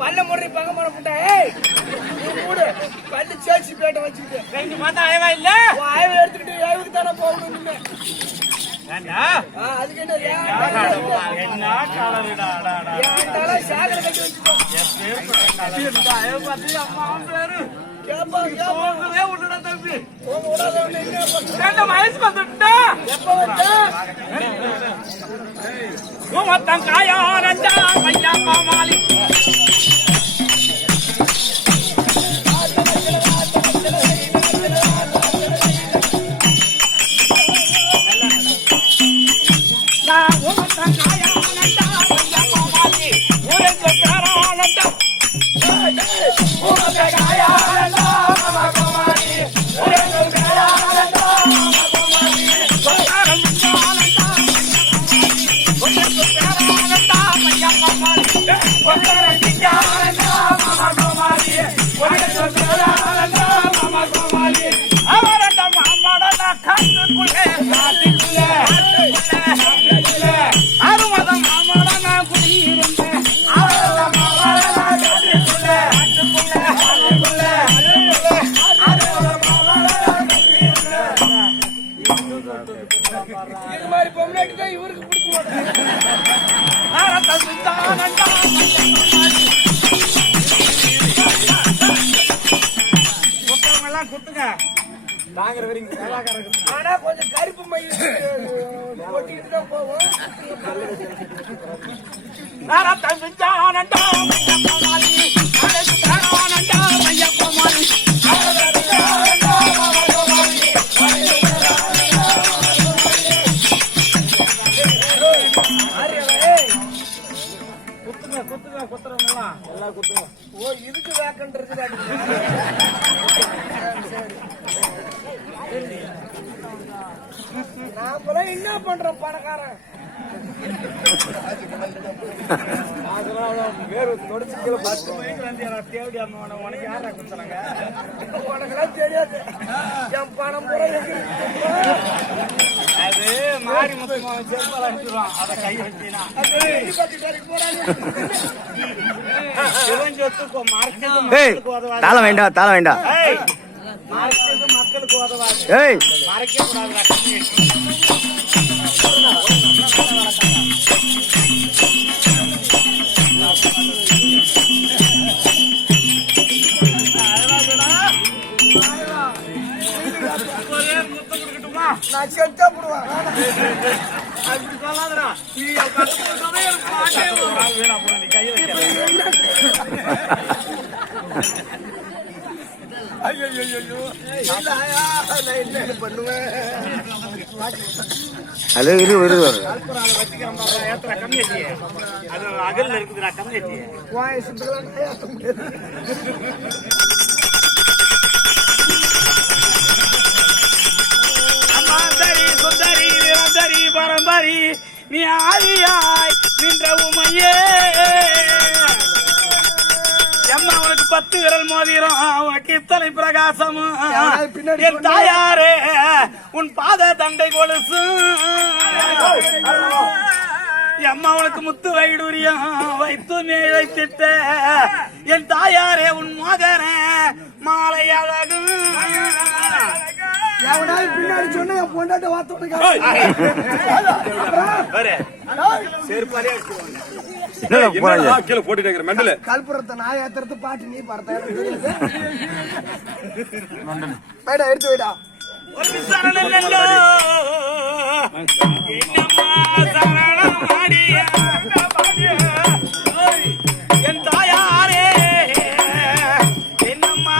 பல்ல முறை பங்க பண்ண போட்டேன் பல்லு சேச்சி பேட்டை வச்சுக்கிட்டு பார்த்தா அயவா இல்ல அயவை எடுத்துக்கிட்டு அயவுக்கு தானே போகணும் அதுக்கு என்ன சாகர கட்டி வச்சுக்கோ வயசு வந்துட்டா மொத்தம் காயாரண்டா பையா மாமாலி இவருக்கு பிடிக்க மாட்டேன் குத்துங்க தாங்கிற வரைக்கும் ஆனா கொஞ்சம் கருப்பு மயில் போட்டிட்டு தான் போவோம் ஓ இதுக்கு வேக்கன்றது நான் என்ன பண்றேன் பணக்காரன் வேறு நொடிச்சு 10 மணிக்கு வந்து தேவடி உனக்கு யாரா கொடுத்தாங்க உனக்கெல்லாம் தெரியாது என் பணம் பூரா அது மாறி முக்கியமான செருப்பால் அடிச்சிருவான் அதை கை வச்சினா தாள வேண்டாம் தாள வேண்டாம் மக்களுக்கு உதவாது மறைக்க கூடாது நான் செட்டா போடுவேன் அப்படி சொல்லாதடா நீ கட்டுறதே எனக்கு மாட்டே வேணா போற நீ கையில ஐயோ நான் என்ன பண்ணுவேன் அது இரு கால்பரால வச்சிக்கிறேன் பாரு ஏத்ரா கம்மியாச்சி அது அகல்ல இருக்குதுடா கம்மியாச்சி வாய் சுத்தலாம் பரம்பரி நீ ஆதியாய் நின்ற உமையே எம்மா உனக்கு 10 விரல் மோதிரம் உனக்கு இத்தனை பிரகாசமும் என் தாயாரே உன் பாத தண்டை கொலுசு எம்மா உனக்கு முத்து வைடூரியம் வைத்து வைத்திட்ட என் தாயாரே உன் மகன மாலை அழகு பின்னாடி சொன்ன என் பொண்டாட்ட வார்த்தை கல்புரத்தை நான் ஏத்துறது பாட்டு நீ பார்த்த எடுத்து வைடா என் தாயாரே என்னம்மா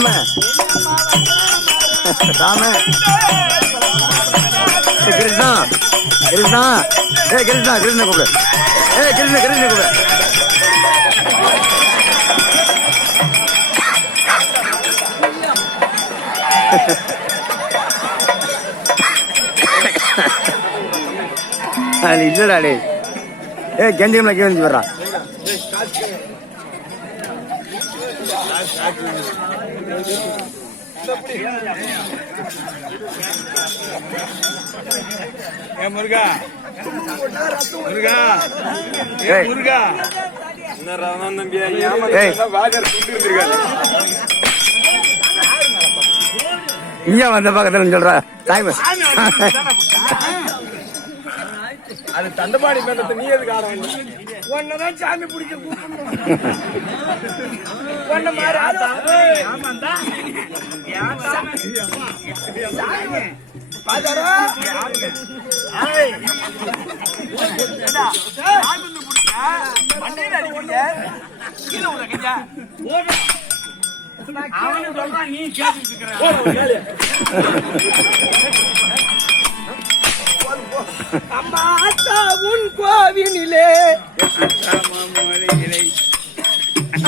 ராம ராம கிருஷ்ணா கிருஷ்ணா கிருஷ்ணா கிருஷ்ண கூப்பிடு கிருஷ்ண கிருஷ்ண கூப்பிடு அது இல்லடா டே கெஞ்சம்ல கே வந்து வர்றான் முருகா முருகா முருகா இங்க வந்த பக்கத்துல சொல்ற தாய்மை அது தண்டபாடி மேலத்தை நீ எதுக்கு ஆட ஒன்னதான் சாமி பிடிக்க ஒன்ன நீ அம்மா அத்தா உன் கோவினிலே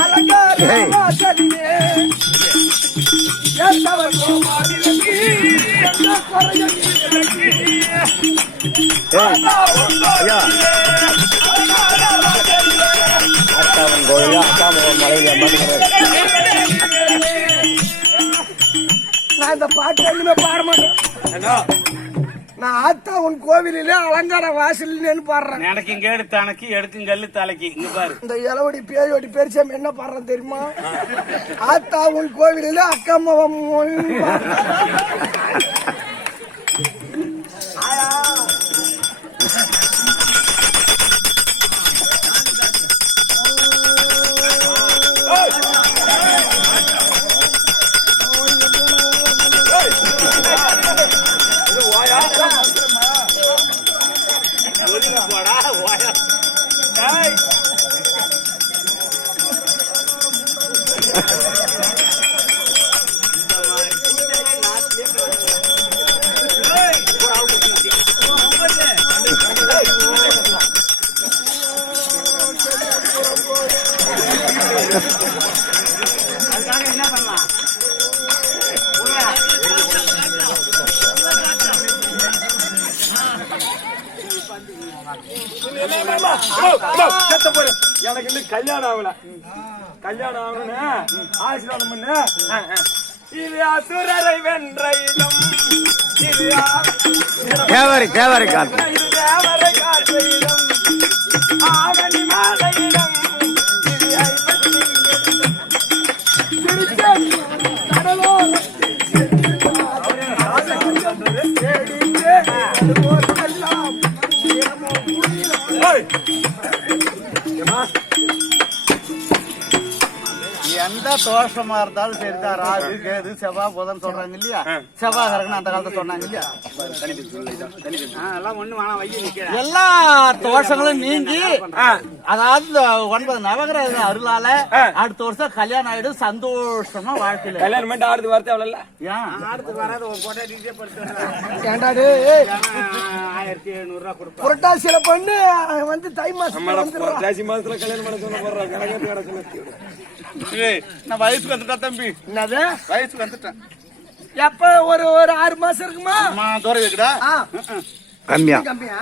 அலங்காரிலே எந்தவன் கோவிலுக்கு எந்த குறையும் அத்தாவன் கோயில் அத்தாவன் மலையில நான் இந்த பாட்டு ஒண்ணுமே பாட மாட்டேன் நான் ஆத்தா உன் கோவிலே அலங்கார வாசல் பாடுறேன் எனக்கு இங்க எடுத்து அணக்கி எடுக்கும் கல்லு தலைக்கு இங்க பாரு இந்த இளவடி பேயோடி பெருசாம என்ன பாடுறேன் தெரியுமா ஆத்தா உன் கோவிலே அக்கம்மாவம் அதுக்காக என்ன பண்ணலாம் எனக்கு இன்னும் கல்யாணம் ஆகல கல்யாணம் ஆகணும்னு ஆசீர்வாதம் பண்ணு இது அசுரரை வென்ற இடம் இது கேவாரி கேவாரி காத்து இது தேவரை காற்ற இடம் ஆவணி மாத இடம் இது எந்த தோஷமா இருந்தாலும் சரிதான் ராகு கேது செவ்வாய் புதன் சொல்றாங்க இல்லையா செவ்வாய் கரகன் அந்த காலத்துல சொன்னாங்க இல்லையா எல்லாம் ஒண்ணு வேணாம் வைய நிக்கிறேன் எல்லா தோஷங்களும் நீங்கி அதாவது 9 நவகிரக அருளால அடுத்த வருஷம் கல்யாணம் ஆயிடும் சந்தோஷமா வாழ்க்கையில கல்யாணம் பண்ணி ஆடுறது வார்த்தை அவ்வளவு இல்ல ஏன் அடுத்து வராது ஒரு போட்டோ டிஜே படுத்து ஏன்டா டேய் 1700 ரூபாய் கொடுப்பா புரட்டாசியில பண்ணு வந்து தை மாசம் புரட்டாசி மாசத்துல கல்யாணம் பண்ண சொல்ல போறாங்க நான் வயசுக்கு வந்துட்டேன் தம்பி என்னது வயசுக்கு வந்துட்டேன் எப்ப ஒரு 6 மாசம் இருக்குமா தூரம் இருக்குடா கம்மியா கம்மியா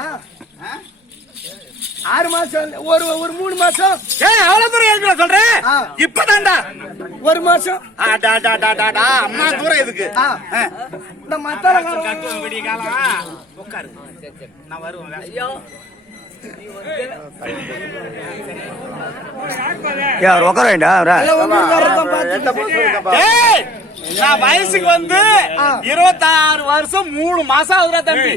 6 மாசம் ஒரு 3 மாசம் எவ்வளவு தூரம் இருக்கிற சொல்றேன் இப்பதான்டா 1 மாசம் அம்மா தூரம் எதுக்கு இந்த மத்தால விடிய காலம் உட்காரு நான் வருவேன் ஐயோ யார் உட்கார வேண்டாம் நான் வயசுக்கு வந்து 26 வருஷம் 3 மாசம் ஆகுதா தம்பி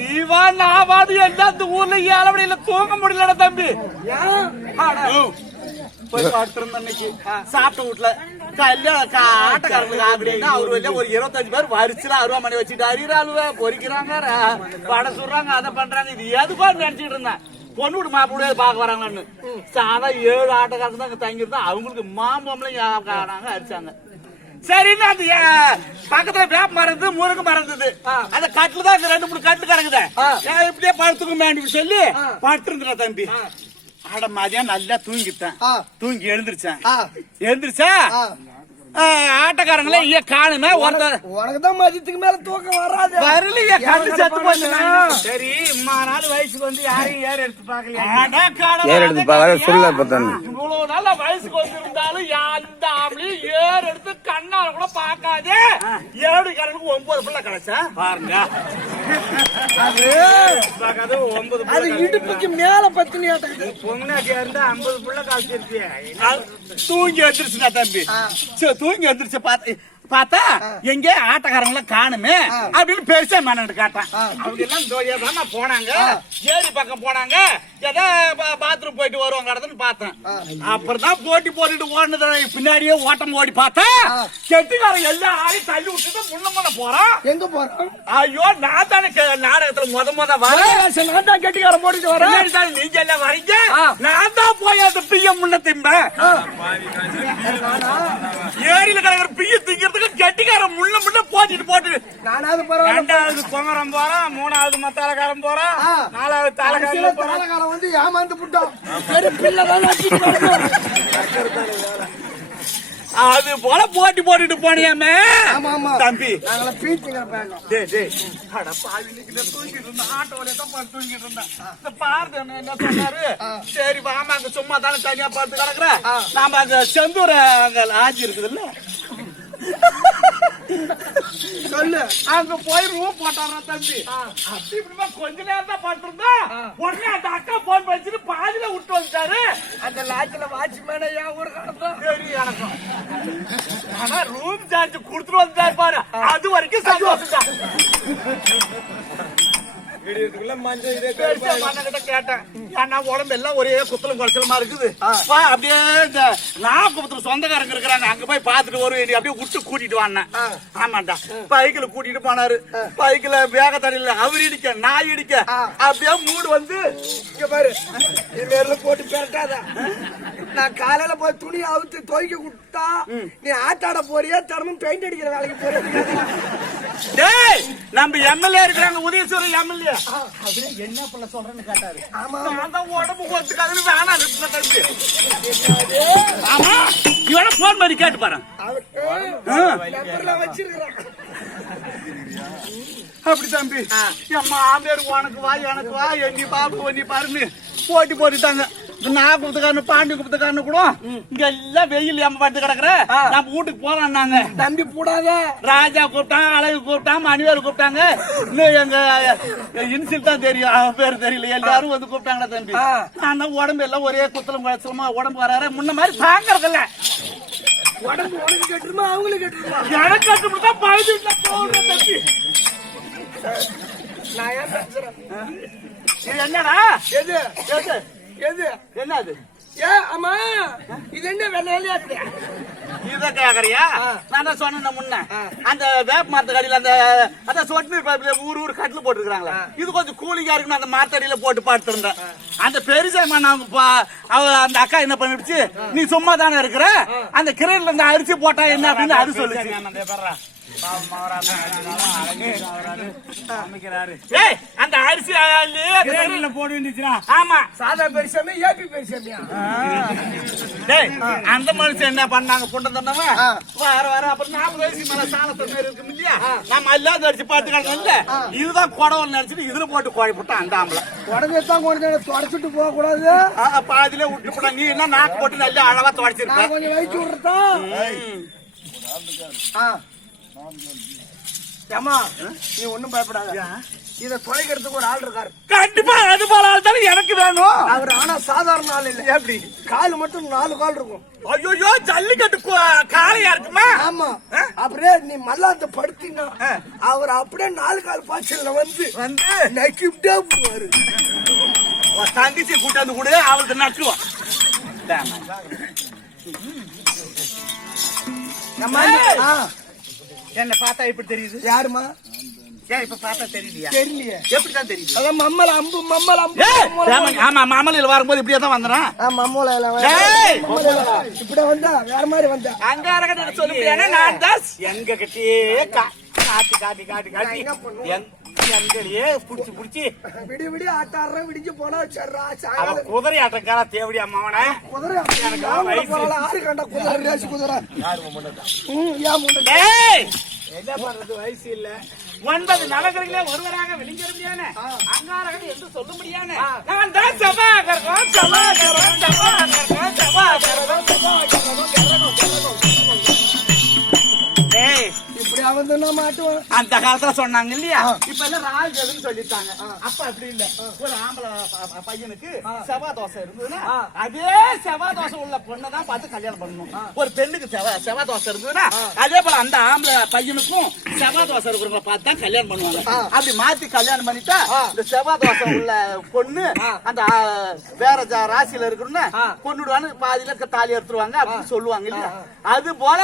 நீவா நாவாது எல்லாம் இந்த ஊர்ல ஏழவடியில தூங்க முடியலடா தம்பி போய் பார்த்திருந்த அன்னைக்கு சாப்பிட்ட வீட்டுல கல்யாணம் ஆட்டக்காரங்களுக்கு அப்படின்னா அவரு ஒரு 25 பேர் வரிச்சுல அருவாமணி வச்சுட்டு அறிகிறாளுவ பொறிக்கிறாங்க வடை சுடுறாங்க அதை பண்றாங்க இது எதுக்கோ நினைச்சிட்டு இருந்தேன் பொண்ணு வீடு மாப்பிள்ளை பாக்க வராங்கன்னு சாதா 7 ஆட்டக்காரங்க தான் அங்க தங்கியிருந்தா அவங்களுக்கு மாம்பழம் அடிச்சாங்க. சரின்னு அந்த பக்கத்துல வேப்ப மரம் இருந்தது, முருங்கை மரம் இருந்தது. அந்த கட்டுல தான் 2-3 கட்டு கிடக்குது. இப்படியே படுத்துக்க வேண்டிய சொல்லி படுத்து இருந்துடா தம்பி. ஆட மதியம் நல்லா தூங்கிட்டேன். தூங்கி எழுந்திருச்சா ஆட்டக்காரங்களே காணுமே ஒருத்தர் உனக்குதான் மதியத்துக்கு மேல தூக்கம் வராது. வரலையே கண்டு செத்து போச்சு. சரி இம்மா நாள் வயசுக்கு வந்து யாரையும் ஏற எடுத்து பாக்கலையா? இவ்வளவு நாள் வயசுக்கு வந்திருந்தாலும் எந்த ஆம்பளையும் ஏறு எடுத்து கண்ணால கூட பாக்காதே. 7 கணக்கு 9 பிள்ளை கிடைச்சா பாருங்க. அது இடுப்புக்கு மேல பத்தினி பொண்ணாட்டியா இருந்தா 50 பிள்ளை காய்ச்சிருச்சு. தூங்கி வந்துருச்சுடா தம்பி. தூங்கி வந்துருச்சு பார்த்தா எங்க ஆட்டக்காரங்கள காணுமே அப்படின்னு பெருசா மன்னன் காட்டான். அவங்க எல்லாம் போனாங்க, ஏரி பக்கம் போனாங்க, ஏதோ பாத்ரூம் போயிட்டு வருவாங்க இடத்துல பார்த்தேன். அப்புறம் தான் போட்டி போட்டுட்டு ஓடுனது பின்னாடியே ஓட்டம் ஓடி பார்த்தா கெட்டிக்காரன் எல்லா ஆளையும் தள்ளி விட்டுட்டு முன்ன போறான். எங்க போறான்? ஐயோ நான் தானே நாடகத்துல முத வரேன். நான் தான் கெட்டிக்காரன் போட்டுட்டு வரேன். நீங்க எல்லாம் வரீங்க, நான் தான் போய் அந்த பிய்ய முன்ன திம்ப ஏரியில கிடக்குற பிய்ய திங்கிறதுக்கு கெட்டிக்காரன் முன்ன போட்டு நானாவது பரவாயில்ல. 2வது பொங்கரம் போறான், 3வது மத்தாலக்காரன் போறான், 4வது தாலக்காரன் வந்து ஏமாந்து புட்டான். பிள்ளைதான் அது போல போட்டி போட்டுட்டு போனியாமே தம்பி. சரி வாமா அங்க சும்மா தானே தனியா பார்த்து கிடக்குற, நாம அங்க செந்தூர அங்க ஆட்சி இருக்குதுல்ல சொல்லு. அங்க போய் ரூம் போட்டாரா தம்பி. அப்படி இப்படிமா கொஞ்ச நேரம் தான் பாத்துருந்தா உடனே அந்த அக்கா போன் வச்சுட்டு பாதியில விட்டு வந்துட்டாரு. அந்த லாட்சில வாட்ச்மேன என் ஊர் கடந்தோம். சரி எனக்கும் ஆனா ரூம் சார்ஜ் கொடுத்துட்டு வந்துட்டாரு பாரு, அது வரைக்கும் சந்தோஷம் தான். கேட்டேன் ஏன்னா உடம்பு எல்லாம் ஒரே குத்தலும் குறைச்சலமா இருக்குது. அப்படியே இந்த நாகபுரத்துல சொந்தக்காரங்க இருக்கிறாங்க, அங்க போய் பாத்துட்டு ஒரு அப்படியே விட்டு கூட்டிட்டு வானேன். ஆமாண்டா பைக்கில கூட்டிட்டு போனாரு. பைக்கில வேக தண்ணியில அவர் இடிக்க நாய் இடிக்க அப்படியே மூடு வந்து இங்க பாரு நேர்ல போட்டு பேரட்டாத. நான் காலையில போய் துணி அவுத்து துவைக்க கொடுத்தா நீ ஆட்டாட போறியா தினமும் பெயிண்ட் அடிக்கிற வேலைக்கு போறியா? நம்ம எம்எல்ஏ இருக்கிறாங்க, உதயசூரன் எம்எல்ஏ. என்ன பண்ண சொல்றேன்னு கேட்டாரு. உடம்பு கொத்துக்காது வேணாம் தம்பி. ஆமா இவன போன் மாதிரி கேட்டு பாரு வச்சிருக்கிறான். அப்படி தம்பி அம்மா ஆம்பேரு உனக்கு வா எனக்கு வா எண்ணி பாப்பு நீ பாருன்னு போட்டி போட்டுட்டாங்க. நான் குப்தக்காரனு பாண்டி குப்தக்காரனு கூட இங்க எல்லாம் வெயில் ஏமா படுத்து கிடக்குற, நம்ம வீட்டுக்கு போறான்னாங்க. தம்பி போடாத. ராஜா கூப்பிட்டான், அழகு கூப்பிட்டான், மணிவேல் கூப்பிட்டாங்க. இன்னும் எங்க இன்சில் தான் தெரியும், அவன் பேரு தெரியல. எல்லாரும் வந்து கூப்பிட்டாங்களா தம்பி. நான் தான் உடம்பு எல்லாம் ஒரே குத்தலும் குழச்சலமா உடம்பு வராரு முன்ன மாதிரி தாங்கறதில்ல. உடம்பு உடம்பு கட்டுமா அவங்களுக்கு கட்டுமா? எனக்கு கட்டுப்பட்டா பழுது போடுற தம்பி. நான் ஏன் பேசுறேன்? என்னடா எது எது எது என்ன அது? ஆமா இது என்ன வேலையா இருக்கு? இத கேக்குறியா? நான் தான் சொன்னேன் முன்ன அந்த வேப்ப மரத்தடியில அந்த சொட்டு ஊர் கட்டில போட்டுருக்காங்களா, இது கொஞ்சம் கூலிங்கா இருக்குன்னு அந்த மரத்தடியில போட்டு படுத்திருந்தேன். அந்த பெருசாமா அந்த அக்கா என்ன பண்ணிடுச்சு, நீ சும்மா தானே இருக்கிற அந்த கிரையில இருந்து அரிசி போட்டா என்ன அப்படின்னு அது சொல்லுச்சு. அந்த அரிசி போட வேண்டியதுனா ஆமா சாதா பெருசாமே ஏபி பெருசாமியா? அந்த மனுஷன் என்ன பண்ணாங்க புண்டம் தந்தவன் வர வர அப்புறம் 40 வயசு மேல சாணத்தை மாரி இருக்கும் இல்லையா, நம்ம எல்லாம் அடிச்சு பாத்துக்கலாம் இல்ல, இதுதான் குடவல் நினைச்சிட்டு இதுல போட்டு கோழி போட்டான். அந்த ஆம்பளை உடனேதான் கொஞ்சம் தொடச்சிட்டு போக கூடாது, பாதியில விட்டு போட்டா. நீ என்ன நாக்கு போட்டு நல்லா அழவா தொடச்சிருக்க, கொஞ்சம் வயிற்று விடுறதா? ஏமா நீ ஒண்ணும் பயப்படாத, இத தொலைக்கிறதுக்கு ஒரு ஆள் இருக்காரு. கண்டிப்பா அது போல ஆள் தானே எனக்கு வேணும். அவர் ஆனா சாதாரண ஆள் இல்ல. எப்படி? கால் மட்டும் 4 கால் இருக்கும். ஐயோ ஜல்லிக்கட்டு காலையா இருக்குமா? ஆமா. அப்படியே நீ மல்லாத்த படுத்தினா அவர் அப்படியே 4 கால் பாய்ச்சல்ல வந்து நக்கிட்டே போவாரு. தங்கச்சி கூட்டாந்து கூட அவளுக்கு நக்குவான். என்ன பார்த்தா இப்படி தெரியுது? யாருமா? ஏன் இப்ப பார்த்தா தெரியலையா? தெரியலையே. எப்படிதான் தெரியுது? அதான் மம்மல அம்பு மம்மல அம்பு ஏய், ஆமா மாமலையில வரும்போது இப்படியே தான் வந்துறான். மம்மல ஏய், இப்படி வந்தா வேற மாதிரி வந்தா அங்க அரகட சொல்ல முடியானே நான் தாஸ் எங்க கிட்டே காட்டி எங்களையே புடிச்சு விடி விடி ஆட்டாடுறேன் விடிஞ்சு போனா சரிடா அவன் சாயங்காலம் குதிரை ஆட்டக்காரா தேவடி அம்மாவன குதிரை ஆறு கண்டா குதிரை ரேஸ் குதிரை ஏன் முண்டை ஏய், என்ன பண்றது? வயசு இல்ல. 9 நலகர்களே ஒருவராக வெளிஞ்சிருந்தியானே அங்காரகன் என்று சொல்ல முடியானே நான் தான் சபாகரம் ஏய், இப்படி அவன் மாட்டுவான் அந்த காலத்துல சொன்னாங்க இல்லையா, இப்ப எல்லாம் ராஜன்னு சொல்லிட்டாங்க. அப்ப அப்படி இல்ல. ஒரு ஆம்பளை பையனுக்கு செவ்வாய் தோசை இருந்ததுன்னா அதே செவ்வாய் தோசை உள்ள பொண்ணதான் பார்த்து கல்யாணம் பண்ணணும். ஒரு பெண்ணுக்கு செவ்வாய் தோசை இருந்ததுன்னா அதே போல அந்த ஆம்பளை பையனுக்கும் செவ்வாய் தோசை இருக்கிறவங்க பார்த்து தான் கல்யாணம் பண்ணுவாங்க. அப்படி மாத்தி கல்யாணம் பண்ணிட்டா இந்த செவ்வாய் தோசை உள்ள பொண்ணு அந்த வேற ராசியில இருக்கணும்னு கொண்டுடுவான்னு பாதியில தாலி எடுத்துருவாங்க அப்படின்னு சொல்லுவாங்க இல்லையா. அது போல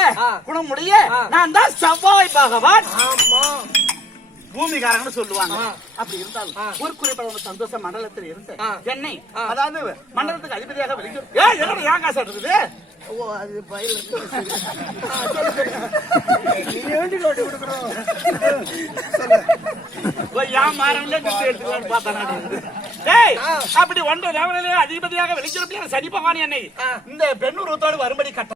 குணமுடைய நான் தான் செவ்வாய் பகவான் பூமிகாரங்கன்னு சொல்லுவாங்க. அப்படி இருந்தாலும் ஒரு குறிப்பிட்ட சந்தோஷ மண்டலத்தில் இருந்து என்னை அதாவது மண்டலத்துக்கு அதிபதியாக வெளியே ஏன் காசு இருக்குது. அது பயில அப்படி 9 அதிபதியாக வெளிச்சிருப்பீங்க சனி பகவான் என்னை இந்த பெண்ணூரத்தோடு வரும்படி கட்ட